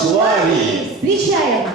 Славі! Встречаем!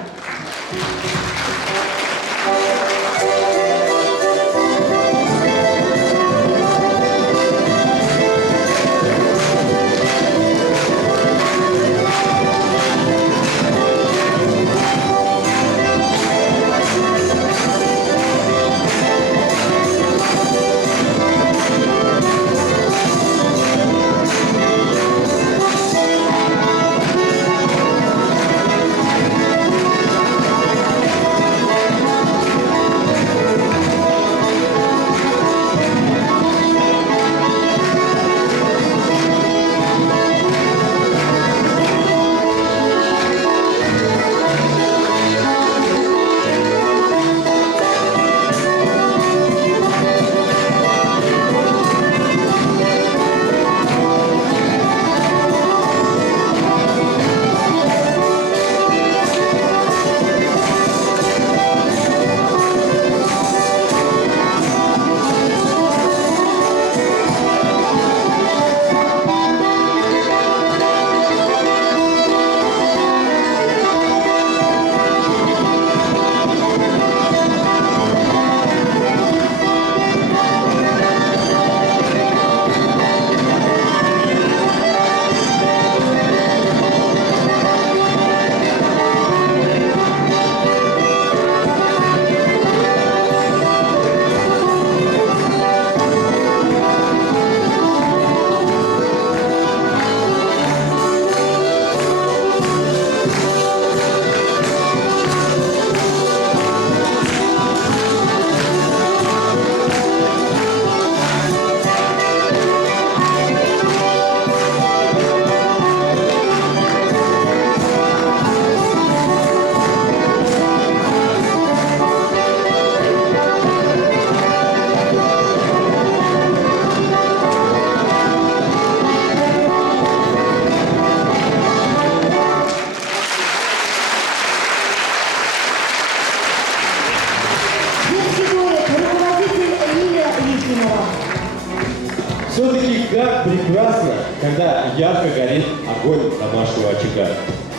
когда ярко горит огонь домашнего очага.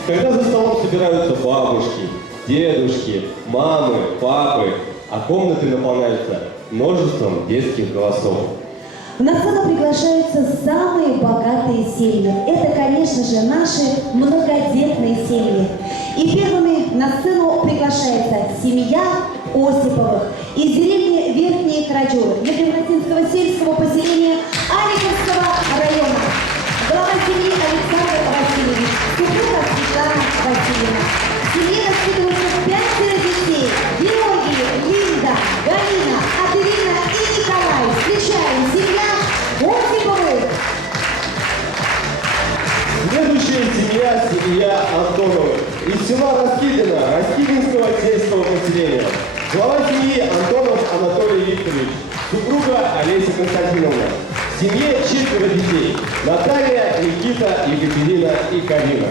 Когда за столом собираются бабушки, дедушки, мамы, папы, а комнаты наполняются множеством детских голосов. На сцену приглашаются самые богатые семьи. Это, конечно же, наши многодетные семьи. И первыми на сцену приглашается семья Осиповых из деревни Верхние Краджуры, Екатерининского сельского поселения Аликовского района. Глава семьи Александр Васильевич, супруга Светлана Васильевна. В семье воспитываются 5 детей: Георгий, Линда, Галина, Аделина и Николай. Встречаем семья Осиповых. Следующая семья Антоновых из села Раскидино, Раскидинского сельского поселения. Глава семьи Антонов Анатолий Викторович, супруга Олеся Константиновна. В семье 4 детей: Наталья, Никита, Екатерина и Карина.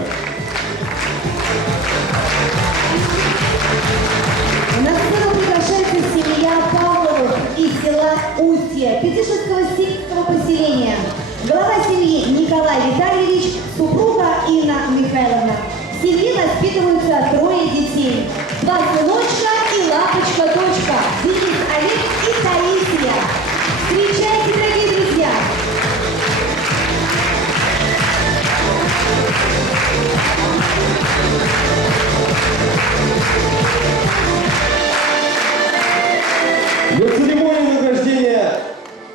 На сцену приглашается семья Павловых из села Устье, Пятишинского сельского поселения. Глава семьи Николай Витальевич, супруга Инна Михайловна. В семье воспитываются 3 детей: 2 сыночка и лапочка-дочка, Денис, Олег и Таисия. Встречайте, дорогие друзья! На церемонию награждения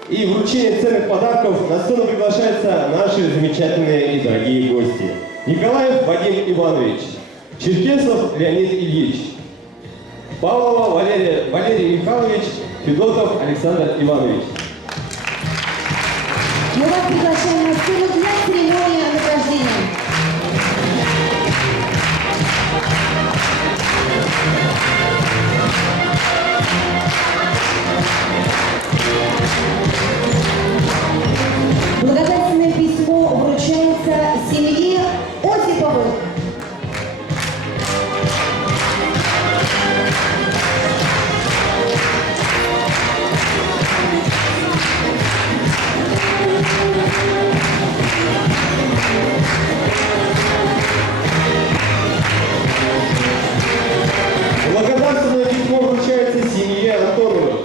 и вручения ценных подарков на сцену приглашаются наши замечательные и дорогие гости. Николаев Вадим Иванович, Черкесов Леонид Ильич, Павлова Валерий Михайлович, Федотов Александр Иванович. Мы вас приглашаем на сцену для церемонии награждения. Благодарственное письмо вручается семье Осиповых. Благодарственное письмо вручается семье Антоновых.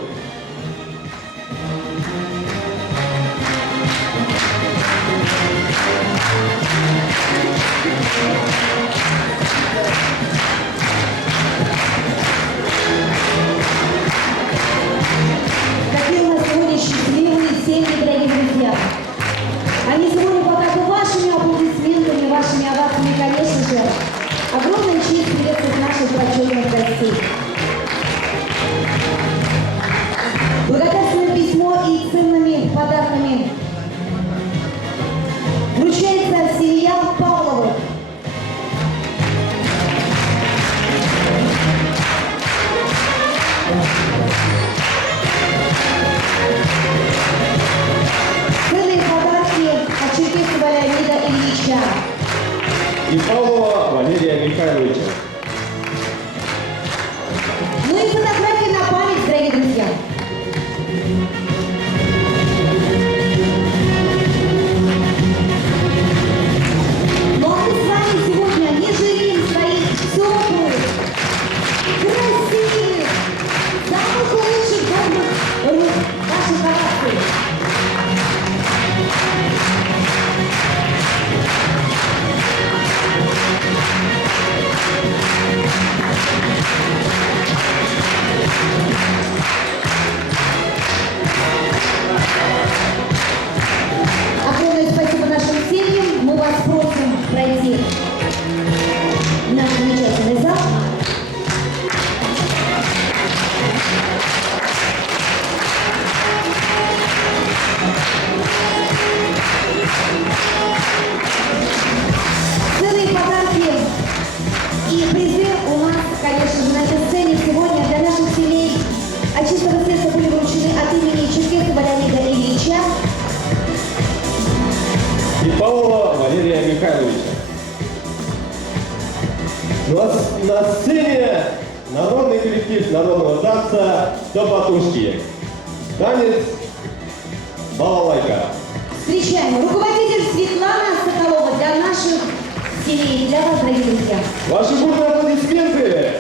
Какие у нас сегодня счастливые семьи, дорогие друзья. Они сегодня покажут вашими аплодисментами, вашими овациями, конечно же. Огромная честь приветствовать наших почетных гостей. Благодарственное письмо и ценными подарками вручается семья Павловых. Ценные подарки от Черкесова Леонида Ильича. И Павлова Валерия Михайловича. Ну и фотографии на память, дорогие друзья. Ну а мы с вами сегодня не жалеем своих теплых, красивых, самых лучших добрых рук наших оваций. Огромное спасибо нашим семьям. Мы вас просим пройти в наш замечательный зал. Ценные подарки и призы у нас, конечно же, на этой сцене сегодня для наших семей от чистого сердца были вручены от имени Черкесова Леонида Ильича И Павлова Валерия Михайловича. На сцене народный коллектив народного танца «Табатушки». Танец «Балалайка». Встречаем руководитель Светлана наших семей, для вас, дорогие друзья. Ваши бурные аплодисменты!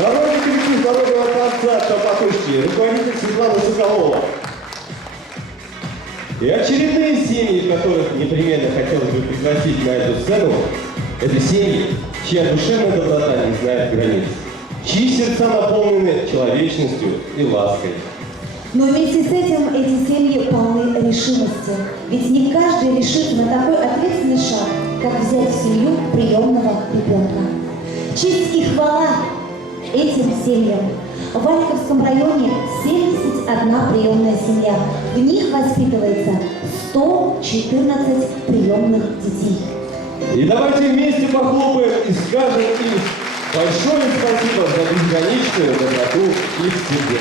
Народный коллектив народного танца «Топотушки», руководитель Светлана Соколова. И очередные семьи, которых непременно хотелось бы пригласить на эту сцену, это семьи, чья душевная доброта не знает границ, чьи сердца наполнены человечностью и лаской. Но вместе с этим эти семьи полны решимости. Ведь не каждый решится на такой ответственный шаг, как взять в семью приемного ребенка. Честь и хвала этим семьям. В Вальковском районе 71 приемная семья. В них воспитывается 114 приемных детей. И давайте вместе похлопаем и скажем им большое спасибо за безграничную доброту их семьи.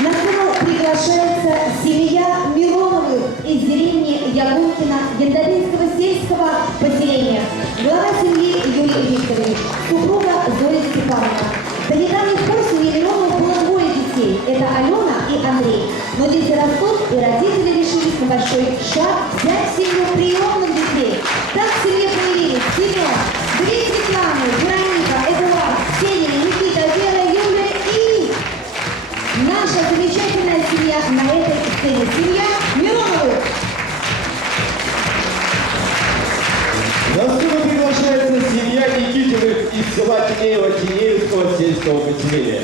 На сцену приглашается семья Мироновых из деревни Ягункина Яндаринского сельского поселения. Глава семьи Юрий Викторович, супруга Зоя Степановна. До недавних пор в семье Мироновых было двое детей. Это Алена и Андрей. Но дети растут, и родители решились на большой шаг взять в семью приемных детей. Так в семье появились Семен, две Светланы, Вероника, Эдуард, Ксения, Никита, Вера, Юля и наша замечательная семья на этой сцене. Семья Мироновых. На сцену приглашается семья Никитиных из села Тинеево-Тинеевского сельского поселения.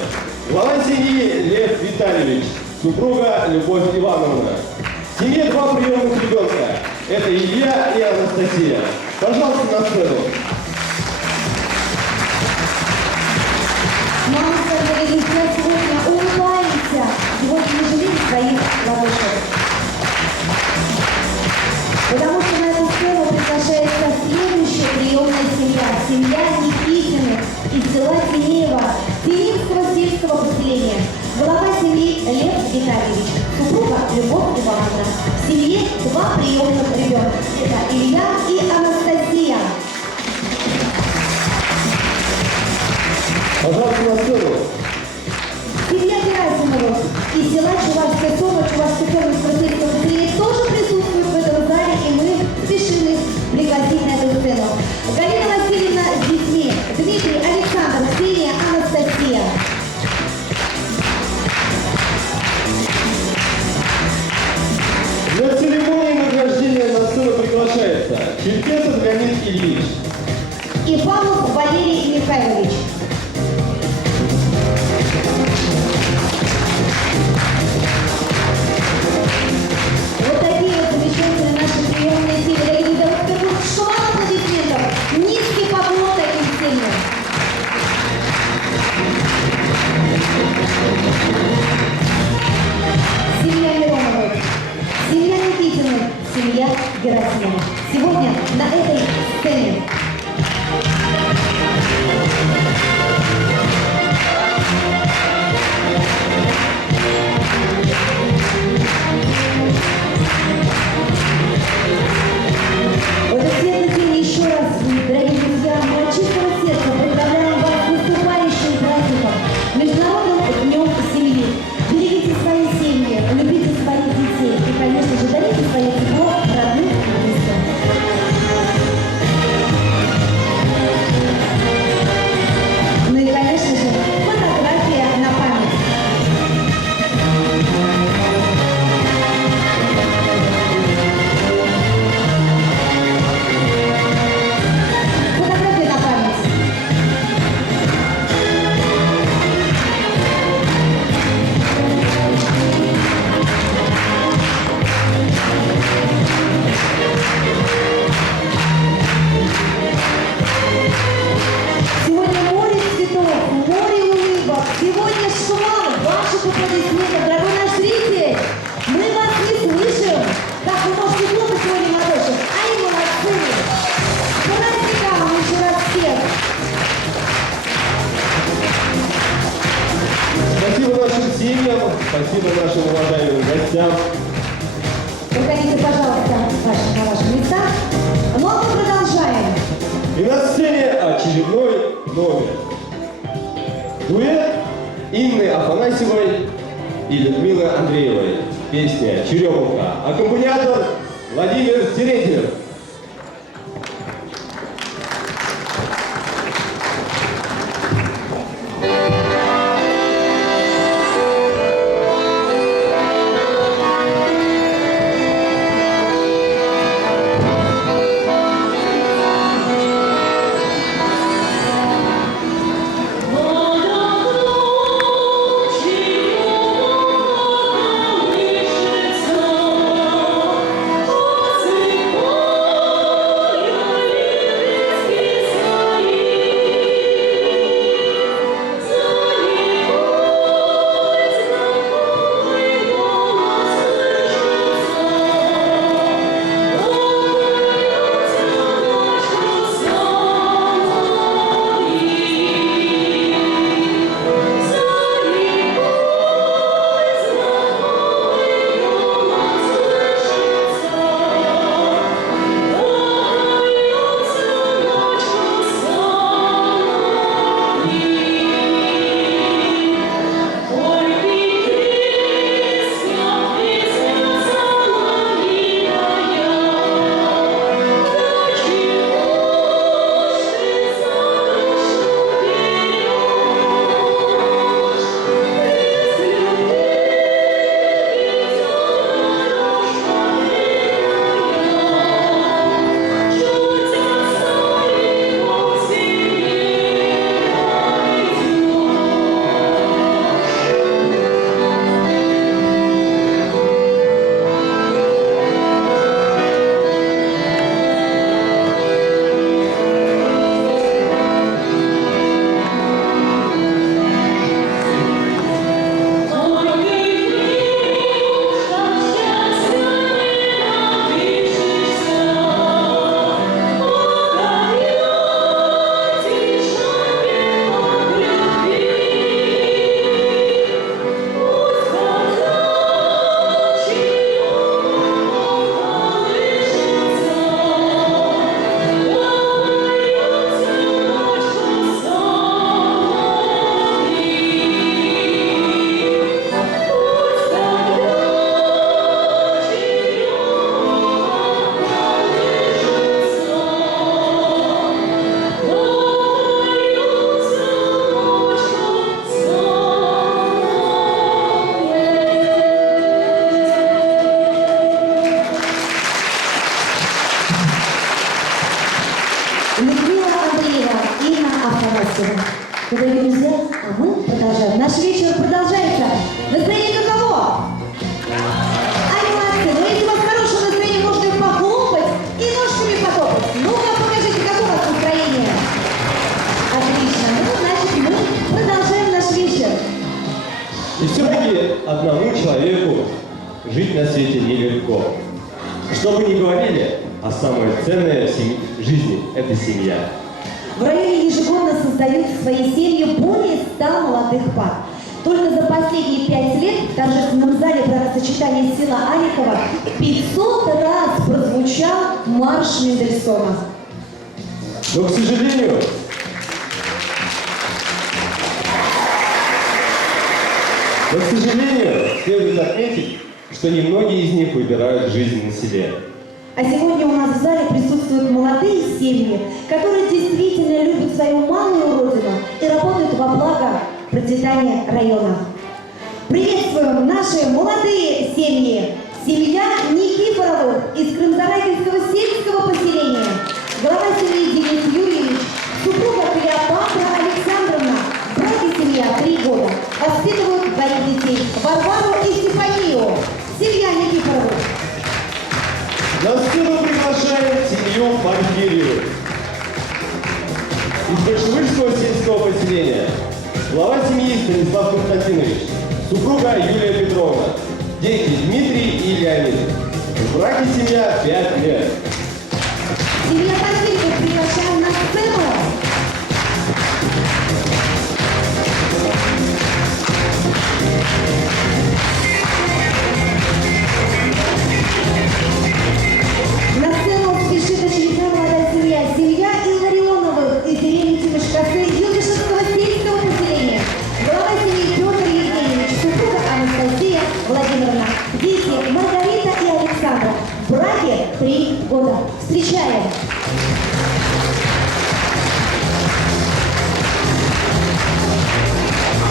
Глава семьи Лев Витальевич, супруга Любовь Ивановна. В семье два приемных ребенка. Это Илья и Анастасия. Пожалуйста, на сцену. Ну а мы с вами, дорогие мы все сегодня улыбаемся, сегодня не жалеем своих ладошек. Потому что на эту сцену приглашается следующая приемная семья. Семья Никитиных из села Синеева, Синевского сельского поселения. Глава семьи Лев Витальевич, супруга Любовь Ивановна. В семье 2 приемных ребенка. Это Илья и Анастасия. Пожалуйста, на сцену. Семья Герасимовых из села Чувашская Сома, Чувашской Сомовского сельского поселения тоже присутствует в этом зале, и мы спешим их пригласить на эту сцену. Галина Васильевна с детьми, Дмитрий, Александр, Ксения, Анастасия. На церемонии награждения на сцену приглашается Черкесов Леонид Ильич. И Павлов Валерий Михайлович. Вот такие вот замечательные наши приемные семьи. Дорогие друзья, шум аплодисментов. Низкий поклон таким семьям. Семья Мироновых, семья Никитиных, семья Герасимова. Сегодня на этой сцене. В это светлый день еще раз, дорогие друзья, мы от чистого сердца поздравляем вас с наступающим праздником, Международным днем семьи. Берегите свои семьи, любите своих детей и, конечно же, дарите свое тепло родным и близким. Ну и, конечно же, фотография на память. Фотография на память. Сегодня море цветов, море улыбок, сегодня шквал ваших аплодисментов, дорогой наш зритель. Мы вас не слышим. Так, вы можете хлопать сегодня в ладоши. Ай, молодцы! С праздником еще раз всех! Спасибо нашим семьям, спасибо нашим уважаемым гостям. Проходите, пожалуйста, на ваши места. Ну а мы продолжаем. И на сцене очередной номер. Дуэт Инны Афанасьевой и Людмилы Андреевой. Песня «Черемуха». Аккомпаниатор Владимир Терентьев. Черемуха, жить на свете нелегко. Что бы ни говорили, а самое ценное в жизни – это семья. В районе ежегодно создают свои семьи более 100 молодых пар. Только за последние 5 лет в торжественном зале бракосочетания села Алихова 500 раз прозвучал марш Мендельсона. Но, к сожалению, следует отметить, что немногие из них выбирают жизнь на селе. А сегодня у нас в зале присутствуют молодые семьи, которые действительно любят свою малую родину и работают во благо процветания района. Приветствуем наши молодые семьи! Семья Никифоровых из Крымзарайкинского сельского поселения. Глава семьи Денис Юрьевич, супруга Клеопатра Александровна, брак и семья 3 года. Воспитывают 2 детей, Варвару и Стефанию. Семья Никифоровых. На сцену приглашаем семью Порфирию из Большевырского сельского поселения. Глава семьи Станислав Константинович, супруга Юлия Петровна, дети Дмитрий и Леонид. В браке семья 5 лет. Семья Порфирьевых приглашаем на сцену. На сцену спешит очередная молодая семья. Семья Илларионовых из деревни Тимошкасы Юношеского сельского поселения. Глава семьи Петр Евгеньевич, супруга Анастасия Владимировна. Дети Маргарита и Александра. В браке 3 года. Встречаем!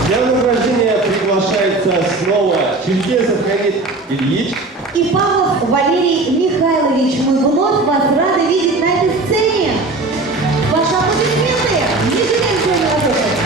Для награждения приглашается снова Черкесов Леонид Ильич И Павлов Валерий Михайлович. Мы вновь вас рады видеть на этой сцене. Ваши аплодисменты. Не жалеем сегодня вас слушать.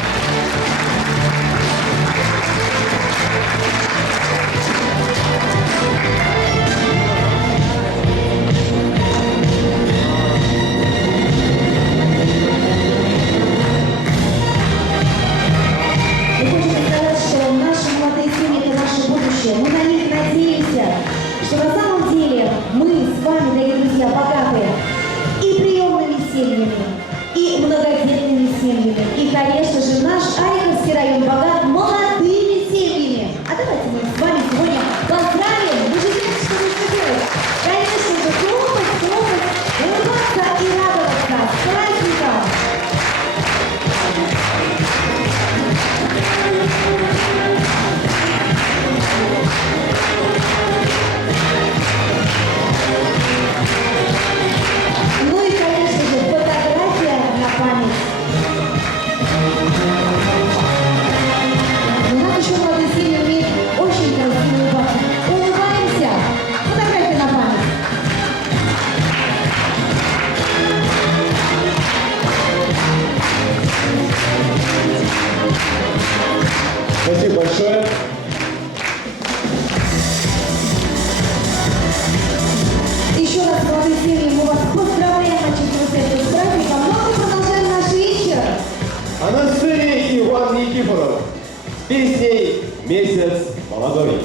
Мы хотим сказать, что наши молодые семьи – это наше будущее. Мы на них надеемся, что на самом деле мы с вами, дорогие друзья, богатые и приемными семьями, и многодетными семьями. И, конечно же, наш Ореховский район богат молодыми семьями. А давайте мы с вами сегодня поздравим. Вы же знаете, что нужно делать. Конечно же, хлопать, улыбаться и радоваться. С праздником! Ну и, конечно же, фотография на память. Но нам еще молодые семьи умеют очень красиво улыбаться. Улыбаемся. Фотография на память. Спасибо большое. Еще раз, молодые семьи, мы вас поздравляем от чистого сердца с праздником. Но мы продолжаем наш вечер. А на сцене Иван Никифоров с песней «Месяц молодой».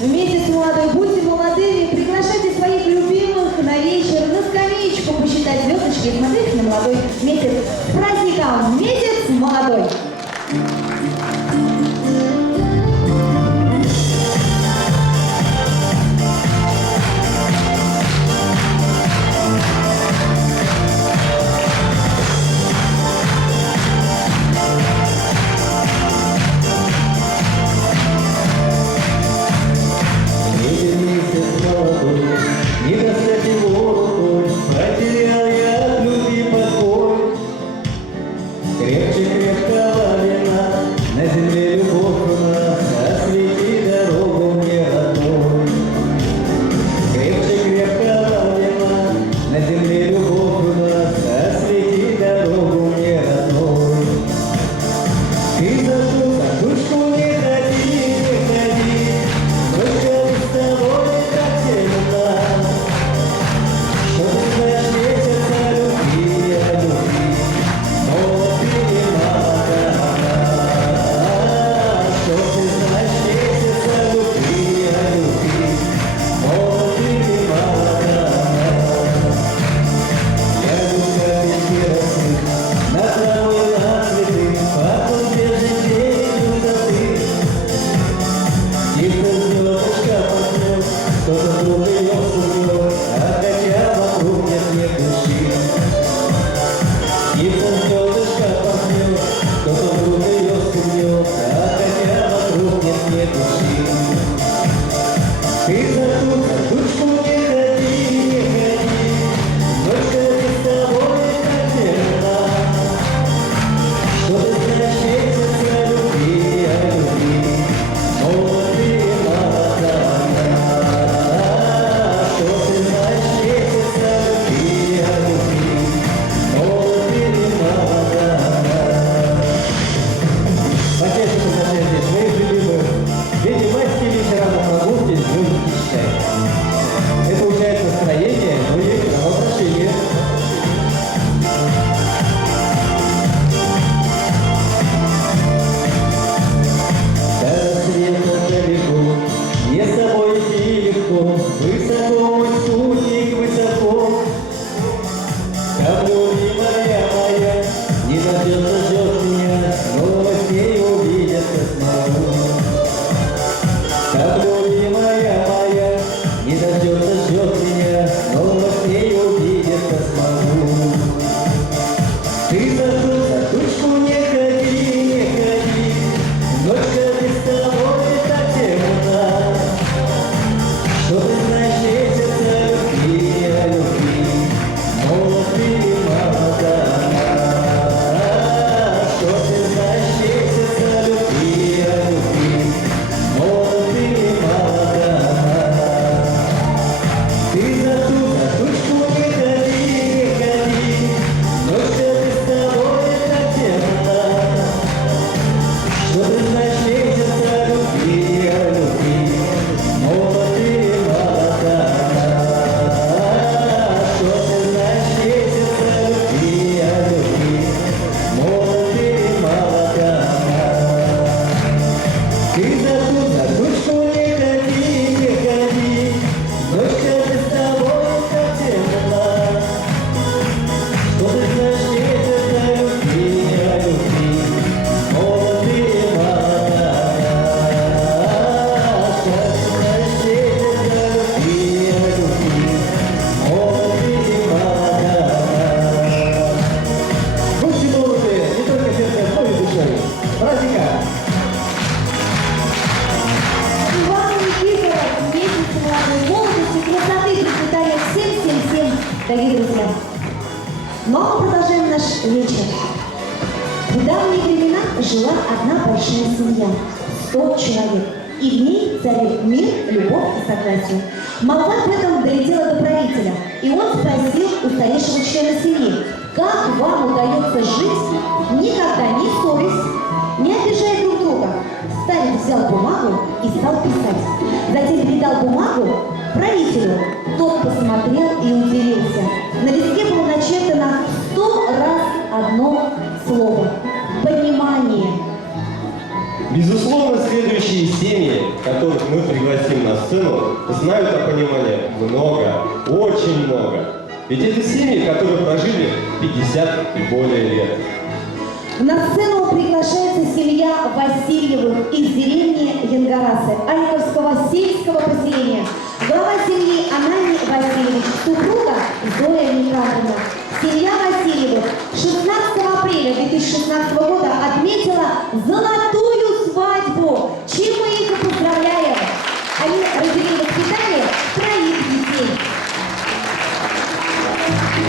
Месяц молодой, будьте молодыми, приглашайте своих любимых на вечер, на скамеечку, посчитать звездочки и смотреть на молодой месяц. С праздником! Месяц молодой! Месяц молодой, не достать его рукой, потерял я от любви покой. Крепче крепко Дорогие друзья, но мы продолжаем наш вечер. В давние времена жила одна большая семья, 100 человек, и в ней царили мир, любовь и согласие. Молва об этом долетела до правителя, и он спросил у старейшего члена семьи: как вам удается жить, никогда не ссорясь, не обижая друг друга? Старец взял бумагу и стал писать. Затем передал бумагу правителю. Тот посмотрел и удивился. На листке было начертано 100 раз одно слово: понимание. Безусловно, следующие семьи, которых мы пригласим на сцену, знают о понимании много, очень много. Ведь это семьи, которые прожили 50 и более лет. На сцену приглашается семья Васильевых из деревни Янгарасы, Аниковского сельского поселения. Глава семьи Анани Васильевич, супруга Зоя Николаевна. Семья Васильевых 16 апреля 2016 года отметила золотую свадьбу, чем мы их и поздравляем. Они родили воспитание 3 детей.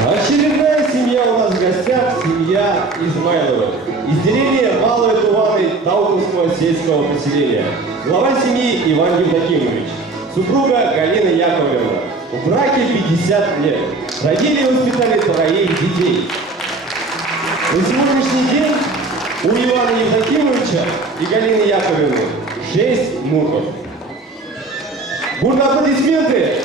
Очередная семья у нас в гостях, семья Измайловых. Из деревни Малые Туваны Таутовского сельского поселения. Глава семьи Иван Евдокимович. Супруга Галина Яковлевна. В браке 50 лет. Родили и воспитали 3 детей. На сегодняшний день у Ивана Евдокимовича и Галины Яковлевны 6 внуков. Бурные аплодисменты!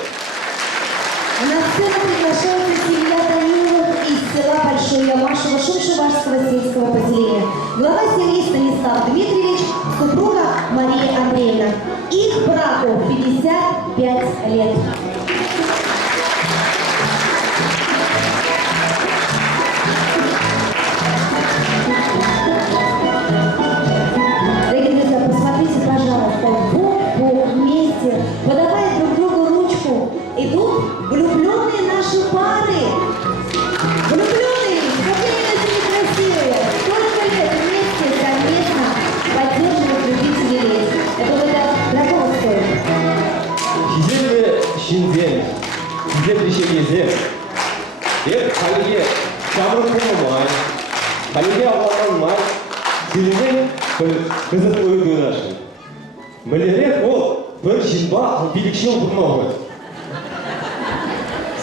На сцену приглашается семья Даниловых из села Большой Ямашево Шумшевашского сельского поселения. Глава семьи Станислав Дмитриевич, супруга Мария Андреевна. Их браку 55 лет. Дорогие друзья, посмотрите, пожалуйста, вот вместе, подавая друг другу ручку, идут влюбленные наши пары. Влюбленные, какие они красивые. Сколько лет вместе совместно поддерживают любители лес. Это вот дорого стоит. Güzel şimdi, güzel bir şey gezir. Hep Halil'e çamur kurmamay, Halil'e avlanmay, sizin kızıp uygulaşın. Melere o bir şinba birlikşi kurmamay.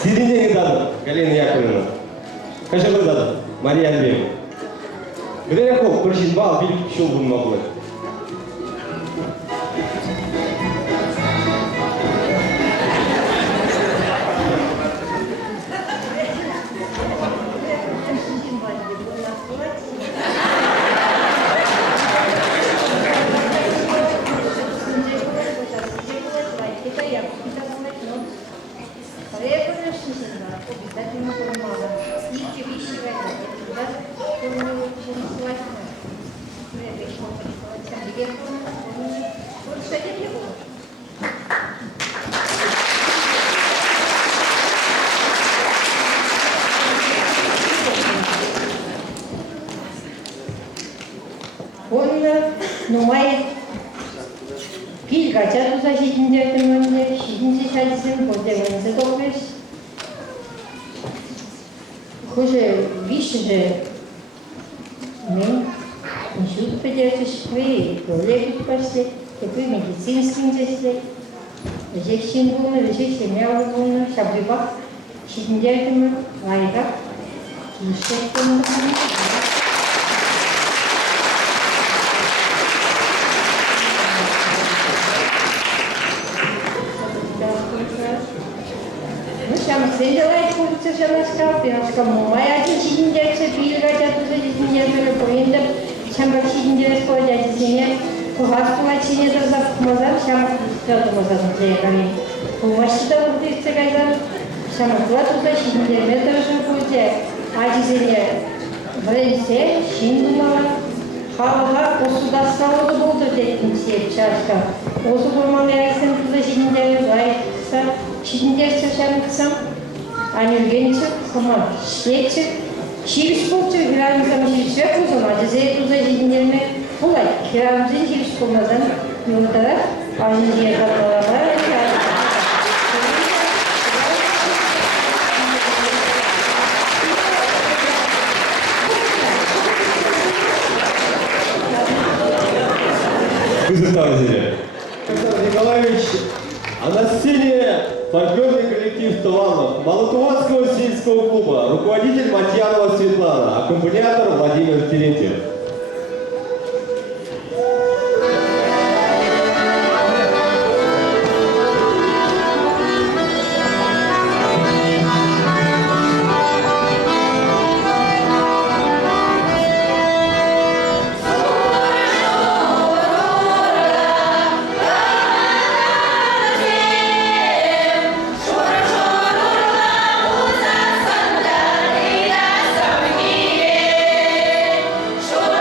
Sizin ne gidadı Galina Yakovlevna? Kaça gidadı Mariya Андреевна? Melere o bir şinba birlikşi kurmamay. Обязательно помада. Нитки вещи да? Чтобы не рисовать. Я еще рисовать. Вот что не было. Нумай 길가자 투사 시진자 때문에 시진지 사진 보대면서 동그래시 그것을 위시제 мы институт педиатрический, коллеги спасли, такой медицинский здесь, здесь символы, здесь семья выполнена, шабрибак, сиденья лайда, кишек Sen de kurtuluşa nasıl biraz kamu hayatın içindelerse bir gacatı içindeler boyunda şamba içindeler koyacak içine kuhasma içine de zakmadan şamba kurtuluşa zeyekani kumaşı da kurtuluşa gaydan şamba kurtuluşa içindeler de koyacak acizine vrense şindumala havalar государствового болду детим сеп чашка осы формаларсын кызы içindeler gayetsa içindeler şaşanıksam Анюргенчик, сама шлечик, чивиш болчу, хирамызам чивишвек узам, ажызет уза жидинерме булай, хирамызын чивиш болмазан, юлдара, ажызия каталама, А на сцене фольклорный коллектив Таланов Молотовского сельского клуба, руководитель Матьянова Светлана, аккомпаниатор Владимир Терентьев. Sure.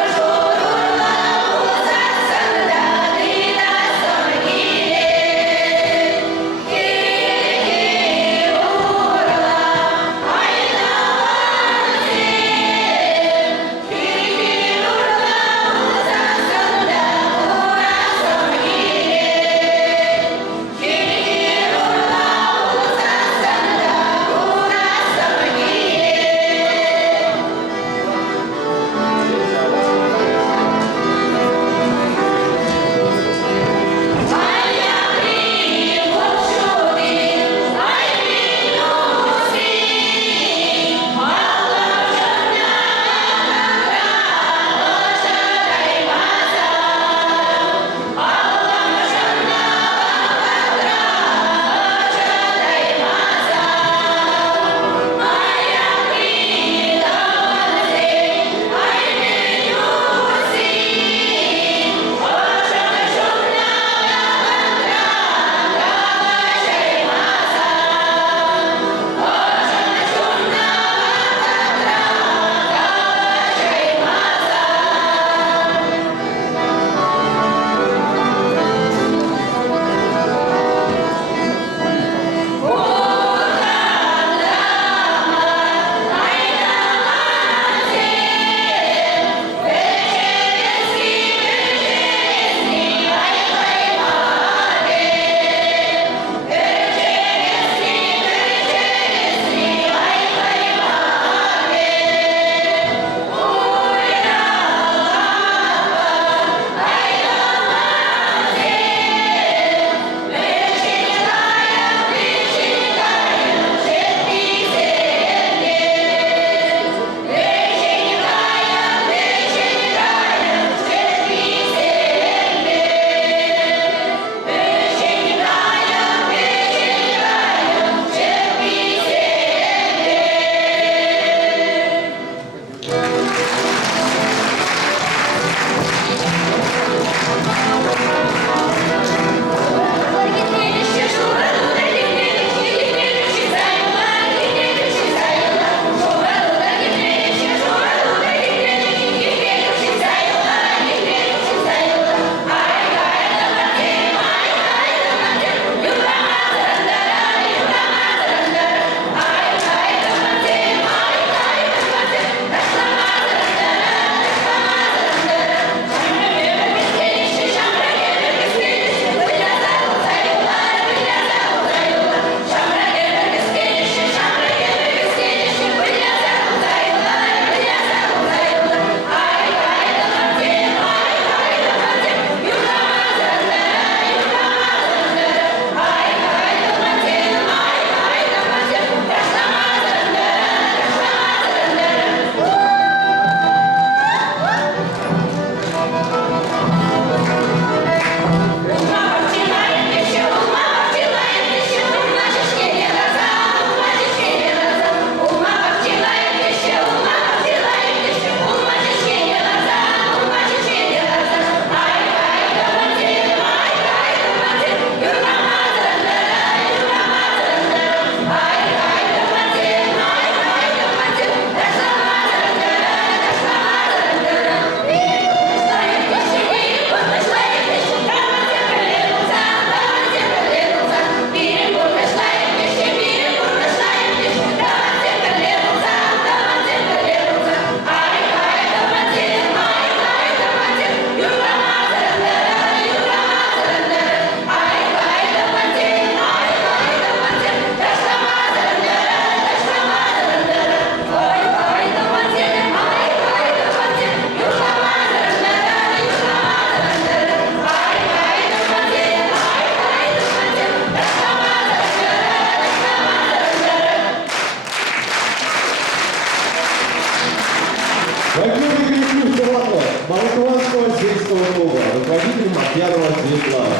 Лукьянова Светлана.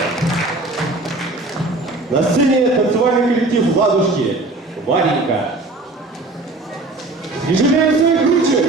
На сцене танцевальный коллектив «Ладушки» Варенька. Не жалею своих ручек!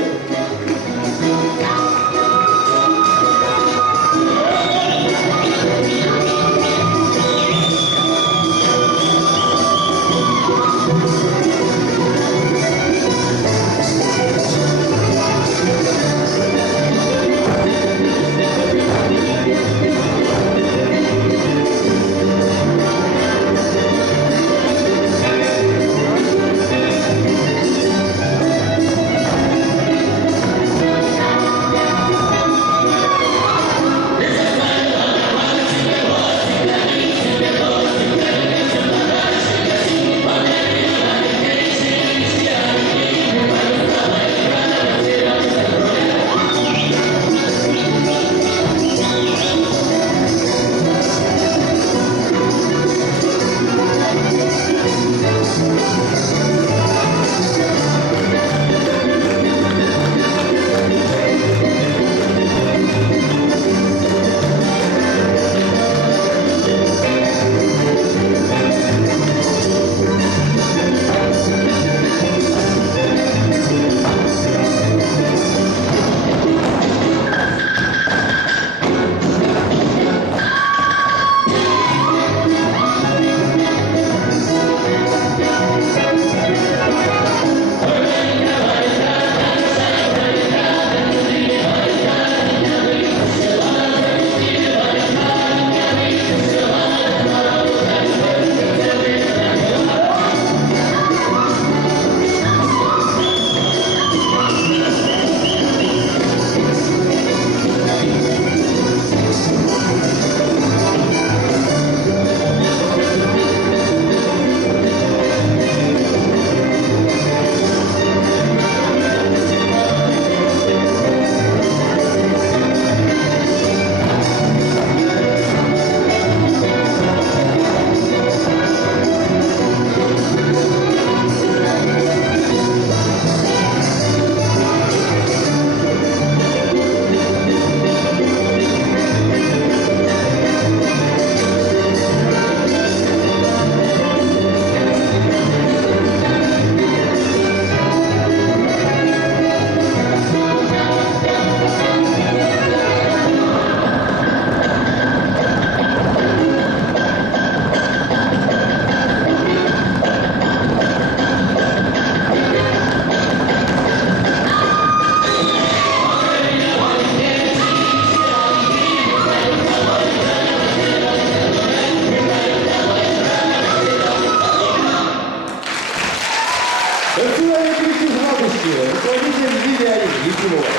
Танцевальный коллектив «Ладушки», руководитель Лилия Ефимова.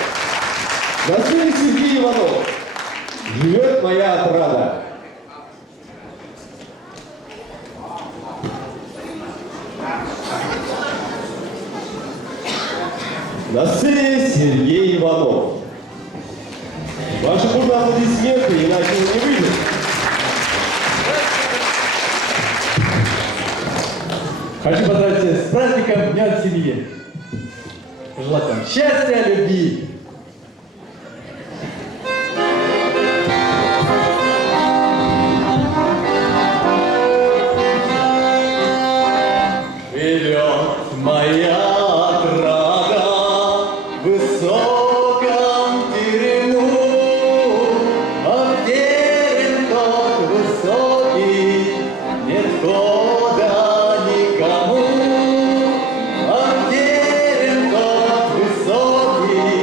На сцене Сергей Иванов. «Живет моя отрада». На сцене Сергей Иванов. Ваши бурные аплодисменты, иначе он не выйдет. Хочу поздравить всех с праздником Дня семьи. Желать вам счастья, любви. Живет моя отрада в высоком терему, а в терем тот высокий нет хода никому, а в терем тот высокий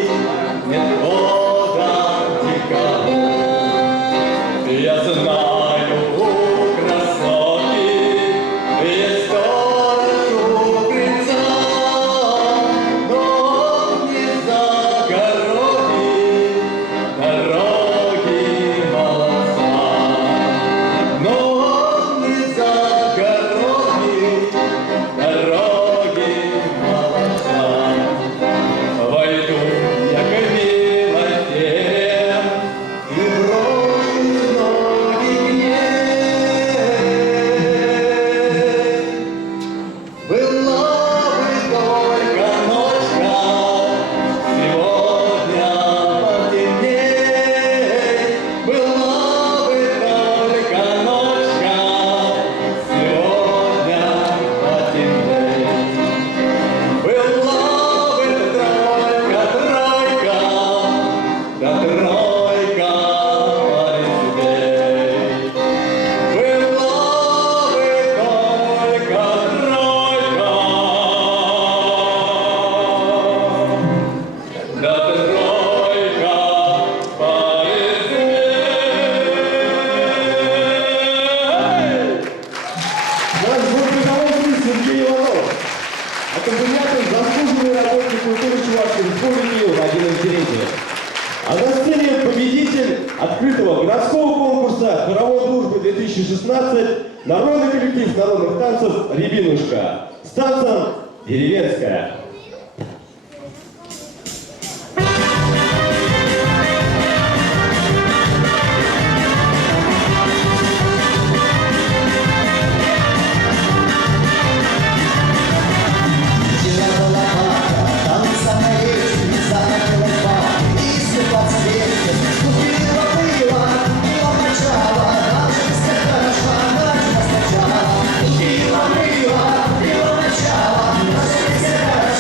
аккомпаниатор заслуженный работник культуры Чувашской Республики Владимир Терентьев. А на сцене победитель открытого городского конкурса «Хоровод дружбы-2016» народный коллектив народных танцев «Рябинушка» с танцем «Деревенская». Начало,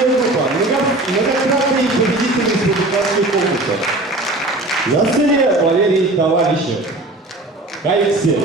Следующая группа. Многократные победители республиканских конкурсов. На сцене Валерий Товарищев. Кайф всем.